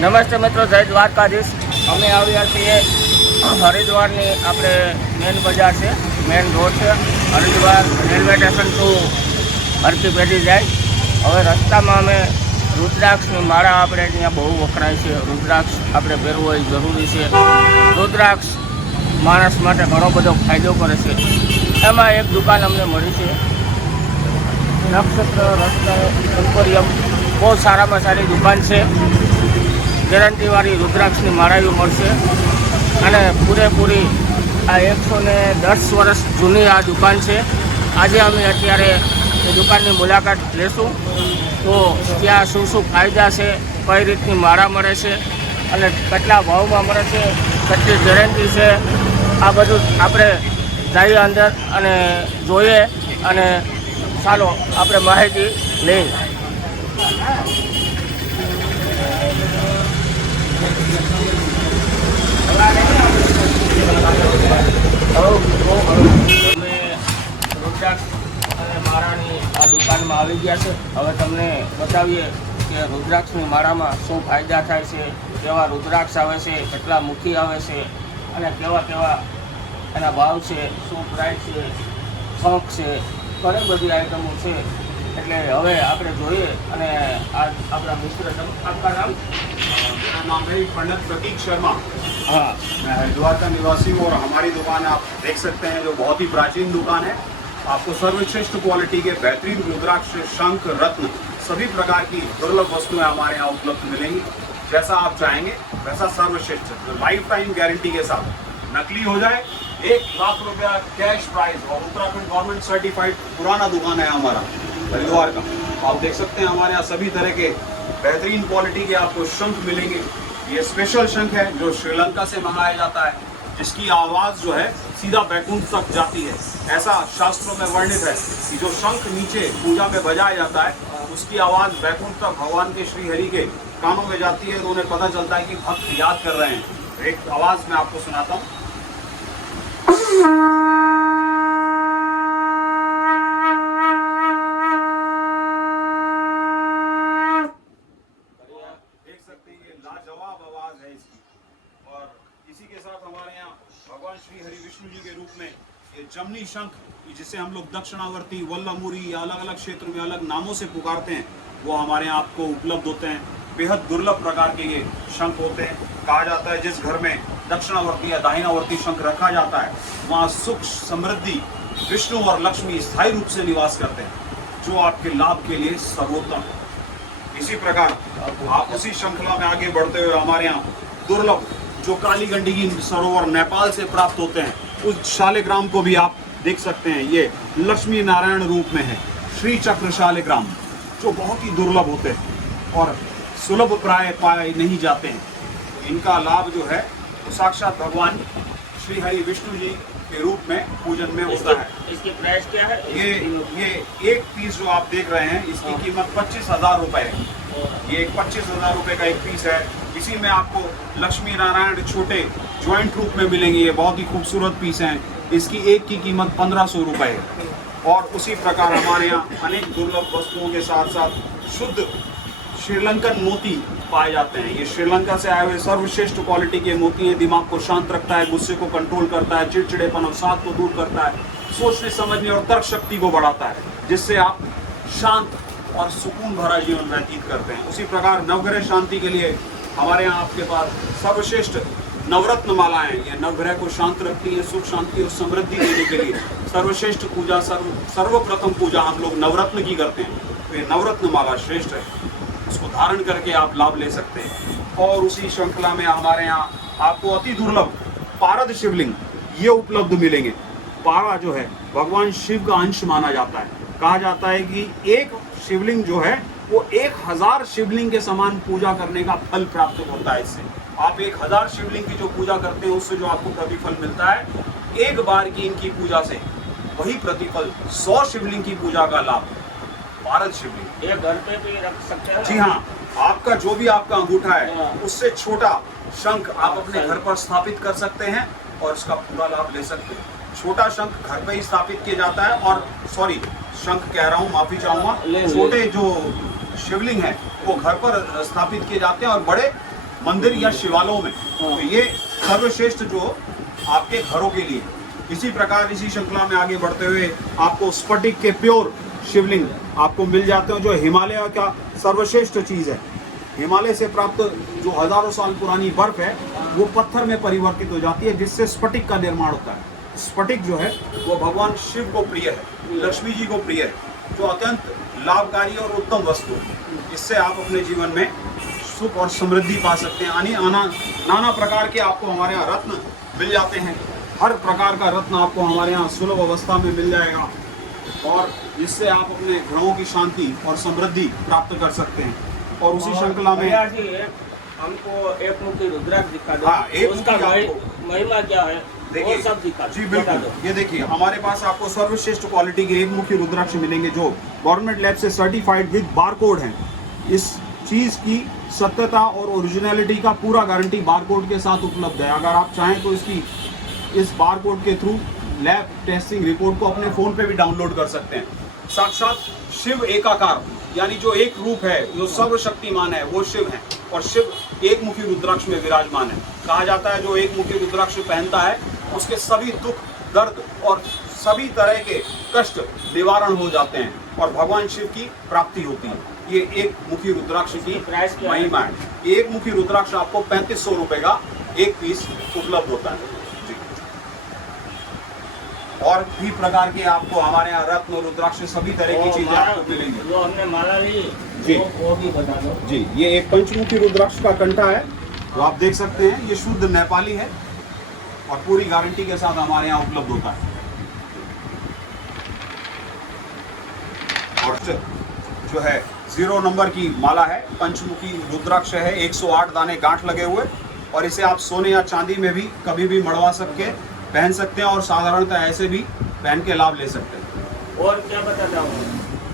નમસ્તે મિત્રો, જય દ્વારકાધીશ। અમે આવ્યા છીએ હરિદ્વારની આપણે મેન બજાર છે, મેન રોડ છે હરિદ્વાર રેલવે સ્ટેશન ટુ હરકી પેઢી જાય। હવે રસ્તામાં અમે રુદ્રાક્ષની માળા આપણે ત્યાં બહુ વપરાય છે। રુદ્રાક્ષ આપણે પહેરવો એ જરૂરી છે। રુદ્રાક્ષ માણસ માટે ઘણો બધો ફાયદો કરે છે। એમાં એક દુકાન અમને મળી છે, નક્ષત્ર રસ્તા એમ્પોરિયમ। બહુ સારામાં સારી દુકાન છે। ગેરંટીવાળી રુદ્રાક્ષની માળાઓ મળશે અને પૂરેપૂરી આ 110 વર્ષ જૂની આ દુકાન છે। આજે અમે અત્યારે એ દુકાનની મુલાકાત લેશું, તો ત્યાં શું શું ફાયદા છે, કઈ રીતની માળા મળે છે અને કેટલા ભાવમાં મળે છે, કેટલી ગેરંટી છે, આ બધું આપણે જઈએ અંદર અને જોઈએ અને ચાલો આપણે માહિતી લઈએ। અમે રુદ્રાક્ષ અને માળાની આ દુકાનમાં આવી ગયા છે। હવે તમને બતાવીએ કે રુદ્રાક્ષની માળામાં શું ફાયદા થાય છે, કેવા રુદ્રાક્ષ આવે છે, કેટલા મુખી આવે છે અને કેવા કેવા એના ભાવ છે, શું પ્રાઇસ છે, શોખ છે, ઘણી બધી આઈટમો છે। એટલે હવે આપણે જોઈએ અને આ આપણા મિત્ર आपका नाम? मेरा नाम है पंडित प्रतीक शर्मा। हाँ, मैं हरिद्वार का निवासी हूँ और हमारी दुकान आप देख सकते हैं जो बहुत ही प्राचीन दुकान है। आपको सर्वश्रेष्ठ क्वालिटी के बेहतरीन रुद्राक्ष, शंख, रत्न सभी प्रकार की दुर्लभ वस्तुएं हमारे यहाँ उपलब्ध मिलेंगी। जैसा आप चाहेंगे वैसा सर्वश्रेष्ठ लाइफ टाइम गारंटी के साथ। नकली हो जाए 1 लाख रुपया कैश प्राइस और उत्तराखंड गवर्नमेंट सर्टिफाइड पुराना दुकान है हमारा हरिद्वार का। आप देख सकते हैं हमारे यहाँ सभी तरह के बेहतरीन क्वालिटी के आपको शंख मिलेंगे। ये स्पेशल शंख है जो श्रीलंका से मंगाया जाता है, जिसकी आवाज़ जो है सीधा बैकुंठ तक जाती है। ऐसा शास्त्रों में वर्णित है कि जो शंख नीचे पूजा में बजाया जाता है उसकी आवाज़ बैकुंठ तक भगवान के श्री हरि के कानों में जाती है, तो उन्हें पता चलता है कि भक्त याद कर रहे हैं। एक आवाज़ मैं आपको सुनाता हूँ। लाजवाब आवाज है इसकी। और इसी के साथ हमारे यहाँ भगवान श्री हरि विष्णु जी के रूप में ये जमनी शंख, जिसे हम लोग दक्षिणावर्ती, वल्लमुरी या अलग अलग क्षेत्र में अलग नामों से पुकारते हैं, वो हमारे यहाँ आपको उपलब्ध होते हैं। बेहद दुर्लभ प्रकार के ये शंख होते हैं। कहा जाता है जिस घर में दक्षिणावर्ती या दाहिनावर्ती शंख रखा जाता है वहाँ सुख, समृद्धि, विष्णु और लक्ष्मी स्थायी रूप से निवास करते हैं, जो आपके लाभ के लिए सर्वोत्तम है। इसी प्रकार आप उसी श्रृंखला में आगे बढ़ते हुए हमारे यहाँ दुर्लभ जो काली गंडकी सरोवर नेपाल से प्राप्त होते हैं, उस शालिग्राम को भी आप देख सकते हैं। ये लक्ष्मी नारायण रूप में है, श्री चक्र शालिग्राम, जो बहुत ही दुर्लभ होते हैं और सुलभ प्राय पाए नहीं जाते हैं। इनका लाभ जो है वो साक्षात भगवान श्री हरि विष्णु जी के रूप में पूजन में होता है। इसकी प्राइस क्या है? ये एक पीस जो आप देख रहे हैं इसकी कीमत 25,000 रुपए है। ये 25,000 रुपए का एक पीस है। इसी में आपको लक्ष्मी नारायण छोटे ज्वाइंट रूप में मिलेंगे। ये बहुत ही खूबसूरत पीस हैं। इसकी एक की कीमत 1,500 रुपए है। और उसी प्रकार हमारे यहाँ अनेक दुर्लभ वस्तुओं के साथ साथ शुद्ध श्रीलंकन मोती पाए जाते हैं। ये श्रीलंका से आए हुए सर्वश्रेष्ठ क्वालिटी के मोती हैं। दिमाग को शांत रखता है, गुस्से को कंट्रोल करता है, चिड़चिड़ेपन और साथ को दूर करता है, सोचने समझने और तर्क शक्ति को बढ़ाता है, जिससे आप शांत और सुकून भरा जीवन व्यतीत करते हैं। उसी प्रकार नवग्रह शांति के लिए हमारे यहाँ आपके पास सर्वश्रेष्ठ नवरत्न मालाएं हैं। ये नवग्रह को शांत रखती है, सुख, शांति और समृद्धि देने के लिए सर्वश्रेष्ठ पूजा, सर्वप्रथम पूजा हम लोग नवरत्न की करते हैं। तो ये नवरत्न माला श्रेष्ठ है, उसको धारण करके आप लाभ ले सकते हैं। और उसी श्रृंखला में हमारे यहाँ आपको अति दुर्लभ पारद शिवलिंग ये उपलब्ध मिलेंगे। पारा जो है भगवान शिव का अंश माना जाता है। कहा जाता है कि एक शिवलिंग जो है वो 1000 शिवलिंग के समान पूजा करने का फल प्राप्त होता है। इससे आप 1000 शिवलिंग की जो पूजा करते हैं उससे जो आपको प्रतिफल मिलता है, एक बार की इनकी पूजा से वही प्रतिफल 100 शिवलिंग की पूजा का लाभ। पारद शिवलिंग ये घर पे भी रख सकते हैं? जी हाँ, आपका जो भी आपका अंगूठा है उससे छोटा शंख आप अपने घर पर स्थापित कर सकते हैं और इसका पूरा लाभ ले सकते हैं। छोटा शंख घर पे ही स्थापित किया जाता है। और सॉरी, शंख कह रहा हूँ, माफी चाहूंगा, छोटे जो शिवलिंग है वो घर पर स्थापित किए जाते हैं और बड़े मंदिर या शिवालयों में। तो ये सर्वश्रेष्ठ जो आपके घरों के लिए। इसी प्रकार इसी श्रृंखला में आगे बढ़ते हुए आपको स्फटिक के प्योर शिवलिंग आपको मिल जाते हैं, जो हिमालय का सर्वश्रेष्ठ चीज़ है। हिमालय से प्राप्त जो हजारों साल पुरानी बर्फ है वो पत्थर में परिवर्तित हो जाती है, जिससे स्फटिक का निर्माण होता है। स्फटिक जो है वो भगवान शिव को प्रिय है, लक्ष्मी जी को प्रिय है, जो अत्यंत लाभकारी और उत्तम वस्तु है। इससे आप अपने जीवन में सुख और समृद्धि पा सकते हैं। नाना प्रकार के आपको हमारे यहाँ रत्न मिल जाते हैं। हर प्रकार का रत्न आपको हमारे यहाँ सुलभ अवस्था में मिल जाएगा, और जिससे आप अपने ग्रहों की शांति और समृद्धि प्राप्त कर सकते हैं। और उसी श्रृंखला में हमको एक मुखी रुद्राक्ष दिखा दो। हाँ, एक उसका मुखी आपको महिमा क्या है देखिए। वो सब दिखा जी बिल्कुल, ये देखिए हमारे पास आपको सर्वश्रेष्ठ क्वालिटी के एक मुखी रुद्राक्ष मिलेंगे, जो गवर्नमेंट लैब से सर्टिफाइड विद बारकोड हैं। इस चीज़ की सत्यता और ओरिजिनलिटी का पूरा गारंटी बारकोड के साथ उपलब्ध है। अगर आप चाहें तो इस बारकोड के थ्रू लैब टेस्टिंग रिपोर्ट को अपने फ़ोन पे भी डाउनलोड कर सकते हैं। साक्षात शिव एकाकार, यानी जो एक रूप है, जो सर्वशक्तिमान है, वो शिव है। और शिव एक मुखी रुद्राक्ष में विराजमान है। कहा जाता है जो एक मुखी रुद्राक्ष पहनता है उसके सभी दुख, दर्द और सभी तरह के कष्ट निवारण हो जाते हैं और भगवान शिव की प्राप्ति होती है। ये एक मुखी रुद्राक्ष की महिमा है। एक मुखी रुद्राक्ष आपको 3500 रुपए का एक पीस उपलब्ध होता है जी। और भी प्रकार के आपको हमारे यहाँ रत्न, रुद्राक्ष, सभी तरह की चीजें आपको मिलेंगी। जो हमने माला ली जी, वो भी बता दो जी। ये एक पंचमुखी रुद्राक्ष का कंठा है, तो आप देख सकते हैं ये शुद्ध नेपाली है और पूरी गारंटी के साथ हमारे यहाँ उपलब्ध होता है। और जो है 0 नंबर की माला है, पंचमुखी रुद्राक्ष है, 108 दाने गांठ लगे हुए, और इसे आप सोने या चांदी में भी कभी भी मड़वा सकते पहन सकते हैं, और साधारणतः ऐसे भी पहन के लाभ ले सकते हैं। और क्या बताता हूँ,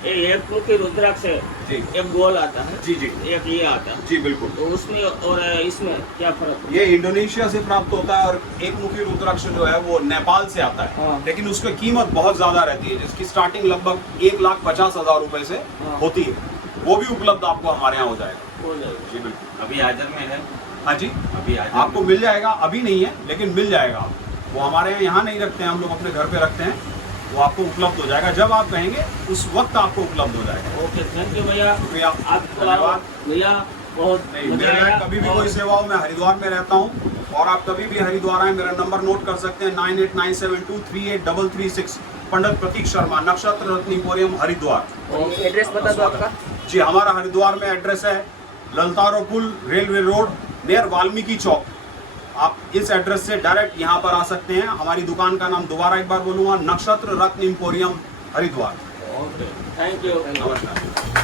ये एक मुखी रुद्राक्ष है जी, एक गोल आता है जी जी एक ये आता है, जी बिल्कुल। तो उसमें और इसमें क्या फर्क है? ये इंडोनेशिया से प्राप्त होता है, और एक मुखी रुद्राक्ष जो है वो नेपाल से आता है। हाँ। लेकिन उसकी कीमत बहुत ज्यादा रहती है, जिसकी स्टार्टिंग लगभग 1,50,000 रुपए से हाँ। होती है। वो भी उपलब्ध आपको हमारे यहाँ हो जाएगा। हो जाएगा। जी बिल्कुल। अभी हाजिर में है, हाँ जी, अभी हाजिर आपको मिल जाएगा। अभी नहीं है लेकिन मिल जाएगा। वो हमारे यहाँ नहीं रखते हैं, हम लोग अपने घर पे रखते हैं। वो आपको उपलब्ध हो जाएगा, जब आप कहेंगे उस वक्त आपको उपलब्ध हो जाएगा। ओके, थैंक यू भैया। शुक्रिया, आपको धन्यवाद। भैया बहुत नहीं, मजा मेरे आया। कभी भी और कोई सेवाओं में हरिद्वार में रहता हूँ, और आप कभी भी हरिद्वार आए, मेरा नंबर नोट कर सकते हैं 9897238336। पंडित प्रतीक शर्मा, नक्षत्र रत्न एम्पोरियम, हरिद्वार। एड्रेस बता दो आपका। जी, हमारा हरिद्वार में एड्रेस है ललतारो पुल, रेलवे रोड, नियर वाल्मीकि चौक। आप इस एड्रेस से डायरेक्ट यहाँ पर आ सकते हैं। हमारी दुकान का नाम दोबारा एक बार बोलूँगा, Nakshatra Ratna Emporium, Haridwar. Okay, thank you. नमस्कार।